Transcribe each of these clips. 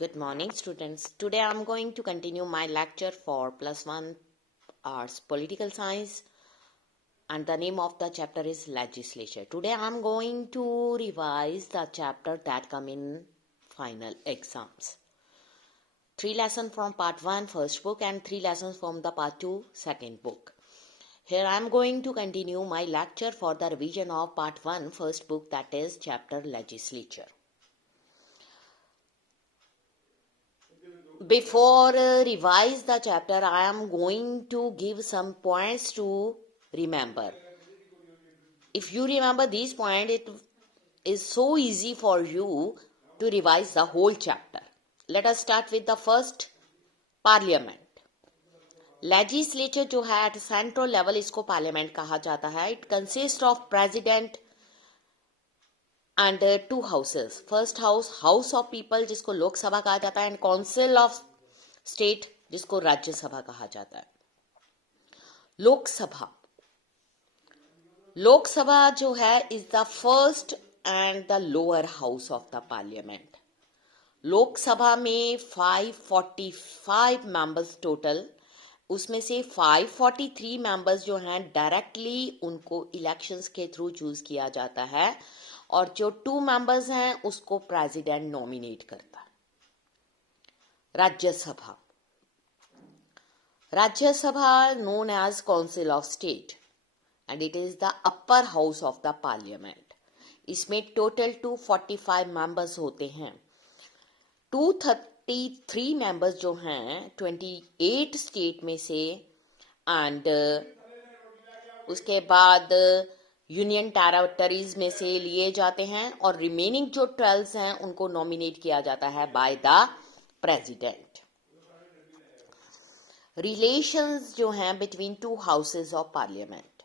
Good morning, students. Today I am going to continue my lecture for +1 Arts Political Science, and the name of the chapter is Legislature. Today I am going to revise the chapter that come in final exams. 3 lessons from part 1 first book and 3 lessons from the part 2 second book. Here I am going to continue my lecture for the revision of part 1 first book, that is chapter Legislature. Before revise the chapter, I am going to give some points to remember. If you remember these points, it is so easy for you to revise the whole chapter. Let us start with the first, parliament. Legislature जो है eight central level, इसको parliament कहा जाता है. It consist of president and 2 houses. First house of people, जिसको लोकसभा कहा जाता है, एंड काउंसिल ऑफ स्टेट, जिसको राज्यसभा कहा जाता है. लोकसभा जो है is the first and the lower house of the parliament. Lok Sabha में 545 मेंबर्स टोटल, उसमें से 543 मेंबर्स जो हैं डायरेक्टली उनको इलेक्शंस के थ्रू चूज किया जाता है, और जो 2 मेंबर्स हैं उसको प्रेसिडेंट नॉमिनेट करता है. Rajya Sabha known as Council of State and it is the upper house of the parliament. इसमें टोटल 245 मेंबर्स होते हैं. 233 मेंबर्स जो हैं 28 स्टेट में से, एंड उसके बाद यूनियन टेरिटरीज में से लिए जाते हैं, और रिमेनिंग जो 12 हैं उनको नॉमिनेट किया जाता है बाय द प्रेसिडेंट. रिलेशंस जो हैं बिटवीन 2 हाउसेस ऑफ पार्लियामेंट,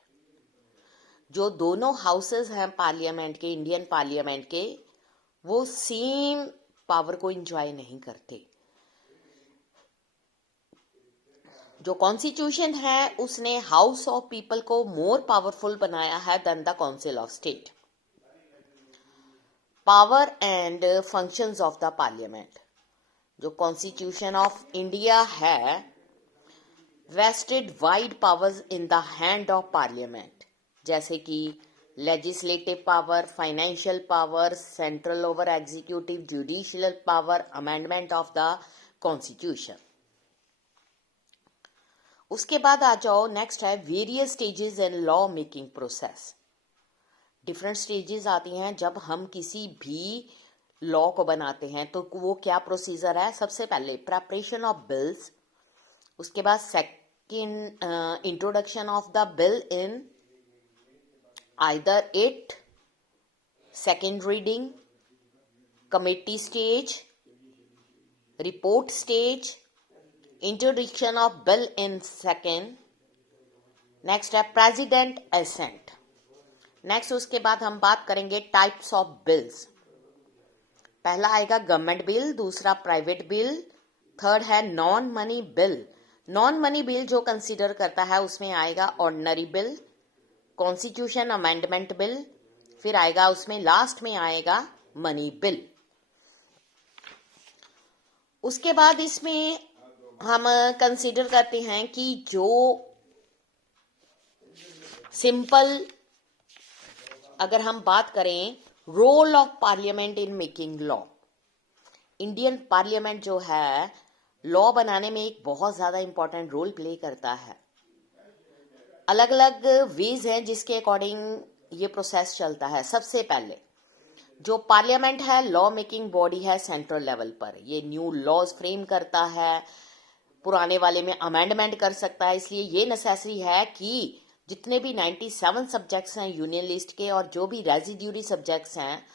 जो दोनों हाउसेस हैं पार्लियामेंट के, इंडियन पार्लियामेंट के, वो सेम पावर को एंजॉय नहीं करते. जो कॉन्स्टिट्यूशन है उसने हाउस ऑफ पीपल को मोर पावरफुल बनाया है than the council of state. Power and functions of the parliament. जो कॉन्स्टिट्यूशन ऑफ इंडिया है, vested wide powers in the hand of parliament, जैसे कि legislative power, financial power, central over executive, judicial power, amendment of the constitution. उसके बाद आ जाओ, next है various stages in law making process. Different stages आती हैं जब हम किसी भी लॉ को बनाते हैं, तो वो क्या प्रोसीजर है. सबसे पहले प्रेपरेशन ऑफ बिल्स, उसके बाद second introduction of the bill in either it, second reading, committee stage, report stage, introduction of bill in second. Next है प्रेसिडेंट एसेंट. नेक्स्ट उसके बाद हम बात करेंगे टाइप्स ऑफ बिल्स. पहला आएगा गवर्नमेंट बिल, दूसरा प्राइवेट बिल, थर्ड है non money bill. Non money bill जो कंसीडर करता है उसमें आएगा ordinary bill, constitution amendment bill, फिर आएगा उसमें लास्ट में आएगा मनी बिल. उसके बाद इसमें हम कंसीडर करते हैं कि जो सिंपल, अगर हम बात करें role of parliament in making law, Indian parliament जो है लॉ बनाने में एक बहुत ज्यादा इंपॉर्टेंट रोल प्ले करता है. अलग अलग वेज हैं जिसके अकॉर्डिंग ये प्रोसेस चलता है. सबसे पहले जो पार्लियामेंट है लॉ मेकिंग बॉडी है सेंट्रल लेवल पर. ये न्यू लॉज फ्रेम करता है, पुराने वाले में अमेंडमेंट कर सकता है. इसलिए ये नेसेसरी है कि जितने भी 97 सब्जेक्ट्स हैं यूनियन लिस्ट के, और जो भी रेजिड्यूरी सब्जेक्ट्स हैं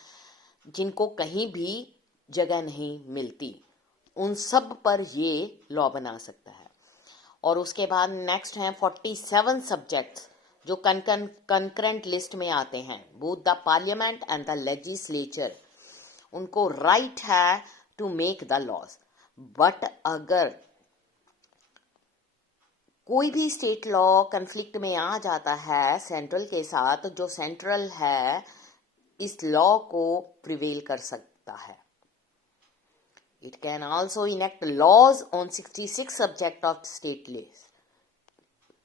जिनको कहीं भी जगह नहीं मिलती, उन सब पर ये लॉ बना सकता है. और उसके बाद नेक्स्ट हैं 47 सब्जेक्ट्स जो कंकरेंट लिस्ट में आते हैं. Both the parliament and the legislature, उनको राइट है to make the laws. But अगर कोई भी स्टेट लॉ कन्फ्लिक्ट में आ जाता है सेंट्रल के साथ, जो सेंट्रल है इस लॉ को प्रिवेल कर सकता है. It can also enact laws on 66 subject of state laws.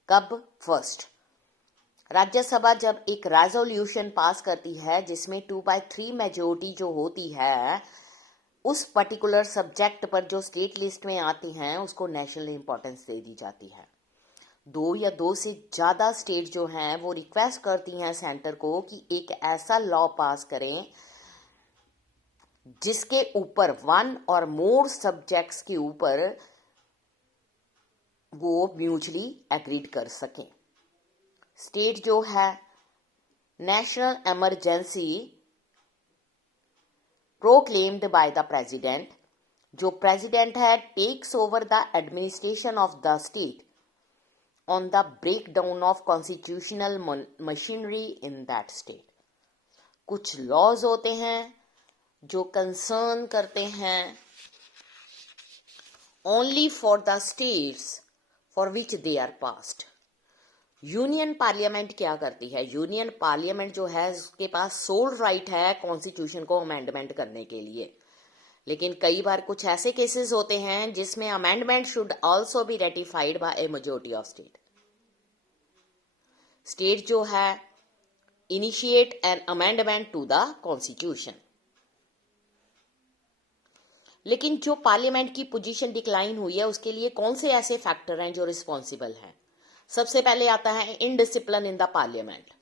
कब? फर्स्ट, राज्यसभा जब एक रेजोल्यूशन पास करती है जिसमें 2/3 मेजोरिटी जो होती है उस पर्टिकुलर सब्जेक्ट पर जो स्टेट लिस्ट में आती हैं उसको नेशनल इंपॉर्टेंस दे दी जाती है। 2 या 2 से ज़्यादा स्टेट जो हैं वो रिक्वेस्ट करती हैं सेंटर को कि एक ऐसा लॉ पास करें जिसके ऊपर 1 और मोर सब्जेक्ट्स के ऊपर वो म्यूचुअली एग्रीड कर सकें। स्टेट जो है national emergency proclaimed by the president, जो प्रेसिडेंट है takes over the administration of the state on the breakdown of constitutional machinery in that state. कुछ लॉज होते हैं जो कंसर्न करते हैं only for the states for which they are passed. Union parliament क्या करती है? यूनियन पार्लियामेंट जो है उसके पास सोल राइट है कॉन्स्टिट्यूशन को अमेंडमेंट करने के लिए, लेकिन कई बार कुछ ऐसे केसेस होते हैं जिसमें amendment should also be ratified by a majority of state. State जो है initiate an amendment to the constitution. लेकिन जो पार्लियामेंट की पोजीशन डिक्लाइन हुई है उसके लिए कौन से ऐसे फैक्टर हैं जो रिस्पॉन्सिबल हैं? सबसे पहले आता है इनडिसिप्लिन इन द पार्लियामेंट।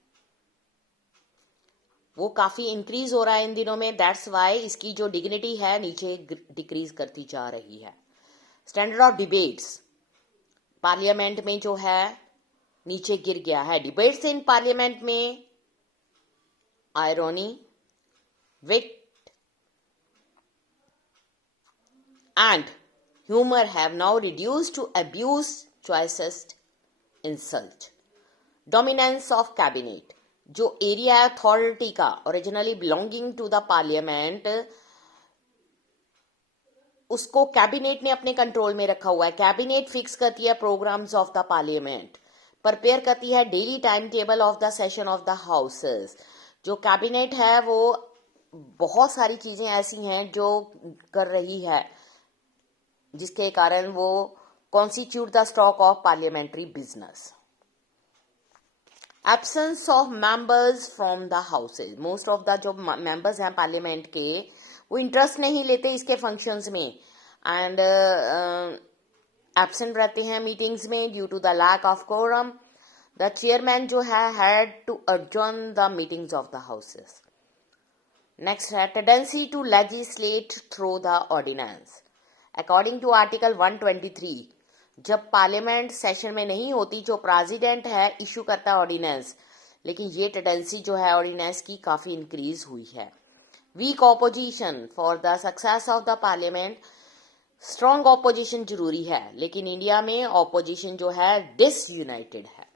वो काफी इंक्रीज हो रहा है इन दिनों में, दैट्स वाई इसकी जो डिग्निटी है नीचे डिक्रीज करती जा रही है। स्टैंडर्ड ऑफ डिबेट्स पार्लियामेंट में जो है नीचे गिर गया है। डिबेट्स इन पार्लियामेंट में irony, wit and humor have now reduced to abuse, choicest insult. Dominance of cabinet, जो एरिया अथॉरिटी का originally belonging to the parliament उसको कैबिनेट ने अपने कंट्रोल में रखा हुआ है। कैबिनेट फिक्स करती है programmes of the parliament, prepare करती है daily time table of the session of the houses. जो कैबिनेट है वो बहुत सारी चीजें ऐसी हैं जो कर रही है जिसके कारण वो constitute the stock of parliamentary business. Absence of members from the houses, most of the जो मेंबर्स हैं पार्लियामेंट के वो इंटरेस्ट नहीं लेते इसके फंक्शंस में एंड एब्सेंट रहते हैं मीटिंग्स में due to the lack of quorum. The chairman जो है had to adjourn the meetings of the houses. Next है tendency to legislate through the ordinance. According to article 123 जब पार्लियामेंट सेशन में नहीं होती जो प्रेसिडेंट है इशू करता है ऑर्डिनेंस, लेकिन ये टेंडेंसी जो है ऑर्डिनेंस की काफी इंक्रीज हुई है। Weak opposition for the success of the parliament, strong opposition जरूरी है लेकिन इंडिया में ऑपोजिशन जो है डिसयूनाइटेड है।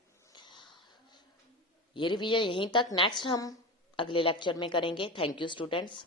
ये रिवीजन यहीं तक, नेक्स्ट हम अगले लेक्चर में करेंगे। Thank you students.